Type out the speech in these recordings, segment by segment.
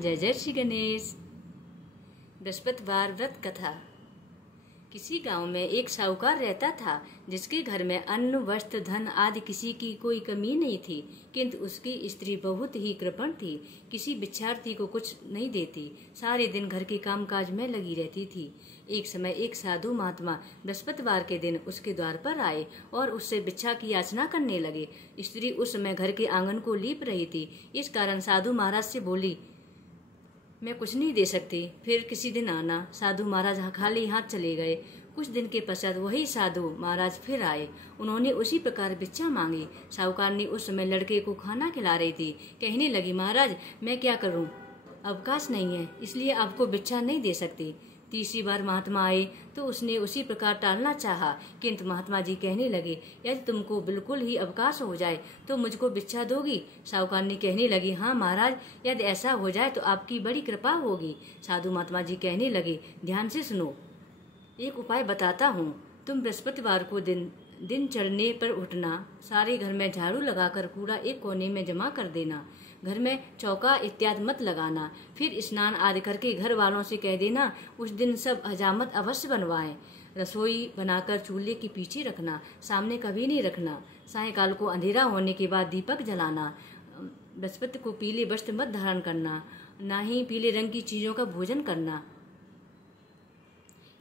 जय जय श्री गणेश। बृहस्पतिवार व्रत कथा। किसी गांव में एक साहूकार रहता था जिसके घर में अन्न वस्त्र धन आदि किसी की कोई कमी नहीं थी, किंतु उसकी स्त्री बहुत ही कृपण थी। किसी भिक्षार्थी को कुछ नहीं देती, सारे दिन घर के कामकाज में लगी रहती थी। एक समय एक साधु महात्मा बृहस्पतिवार के दिन उसके द्वार पर आए और उससे भिक्षा की याचना करने लगे। स्त्री उस समय घर के आंगन को लीप रही थी, इस कारण साधु महाराज से बोली, मैं कुछ नहीं दे सकती, फिर किसी दिन आना। साधु महाराज खाली हाथ चले गए। कुछ दिन के पश्चात वही साधु महाराज फिर आए। उन्होंने उसी प्रकार भिक्षा मांगी। साहूकार ने उस समय लड़के को खाना खिला रही थी। कहने लगी, महाराज मैं क्या करूं, अवकाश नहीं है, इसलिए आपको भिक्षा नहीं दे सकती। तीसरी बार महात्मा आए तो उसने उसी प्रकार टालना चाहा, किंतु महात्मा जी कहने लगे, यदि तुमको बिल्कुल ही अवकाश हो जाए तो मुझको भिक्षा दोगी। साहूकार ने कहने लगी, हाँ महाराज, यदि ऐसा हो जाए तो आपकी बड़ी कृपा होगी। साधु महात्मा जी कहने लगे, ध्यान से सुनो, एक उपाय बताता हूँ। तुम बृहस्पतिवार को दिन चढ़ने पर उठना, सारे घर में झाड़ू लगाकर कूड़ा एक कोने में जमा कर देना, घर में चौका इत्यादि मत लगाना। फिर स्नान आदि करके घर वालों से कह देना उस दिन सब हजामत अवश्य बनवाएं। रसोई बनाकर चूल्हे के पीछे रखना, सामने कभी नहीं रखना। सायंकाल को अंधेरा होने के बाद दीपक जलाना। बृहस्पति को पीले वस्त्र मत धारण करना, ना ही पीले रंग की चीजों का भोजन करना।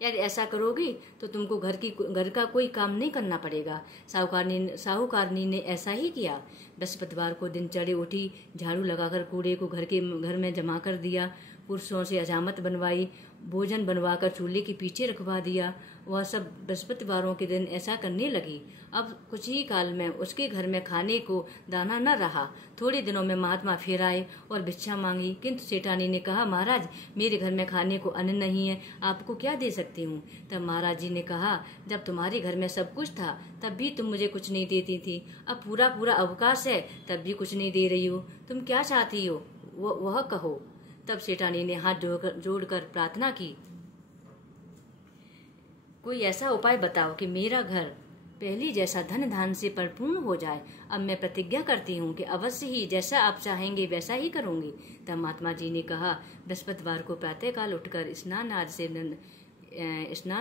यदि ऐसा करोगे तो तुमको घर का कोई काम नहीं करना पड़ेगा। साहूकारनी ने ऐसा ही किया। बृहस्पतिवार को दिन चढ़े उठी, झाड़ू लगाकर कूड़े को घर में जमा कर दिया, पुरुषों से हजामत बनवाई, भोजन बनवाकर चूल्हे के पीछे रखवा दिया। वह सब बृहस्पतिवारों के दिन ऐसा करने लगी। अब कुछ ही काल में उसके घर में खाने को दाना न रहा। थोड़े दिनों में महात्मा फिर आए और भिक्षा मांगी, किंतु सेठानी ने कहा, महाराज मेरे घर में खाने को अन्न नहीं है, आपको क्या दे सकती हूँ। तब महाराज जी ने कहा, जब तुम्हारे घर में सब कुछ था तब भी तुम मुझे कुछ नहीं देती थी, अब पूरा अवकाश है तब भी कुछ नहीं दे रही हो, तुम क्या चाहती हो वह कहो। तब सेठानी ने हाथ जोड़कर प्रार्थना की, कोई ऐसा उपाय बताओ कि मेरा घर पहले जैसा धन धान से परिपूर्ण हो जाए। अब मैं प्रतिज्ञा करती हूँ कि अवश्य ही जैसा आप चाहेंगे वैसा ही करूंगी। तब महात्मा जी ने कहा, बृहस्पतिवार को प्रातःकाल उठकर स्नान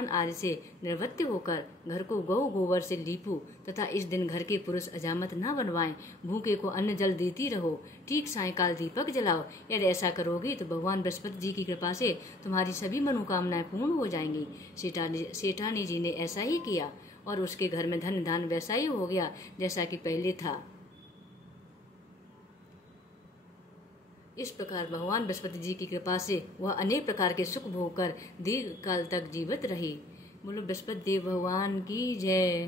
आदि से निवृत्त होकर घर को गौ गोबर से लीपू तथा इस दिन घर के पुरुष हजामत न बनवाएं। भूखे को अन्न जल देती रहो, ठीक सायंकाल दीपक जलाओ। यदि ऐसा करोगी तो भगवान बृहस्पति जी की कृपा से तुम्हारी सभी मनोकामनाएं पूर्ण हो जाएंगी। सेठानी जी ने ऐसा ही किया और उसके घर में धन धान वैसा ही हो गया जैसा कि पहले था। इस प्रकार भगवान बृहस्पति जी की कृपा से वह अनेक प्रकार के सुख भोग कर दीर्घ काल तक जीवित रही। बोलो बृहस्पति देव भगवान की जय।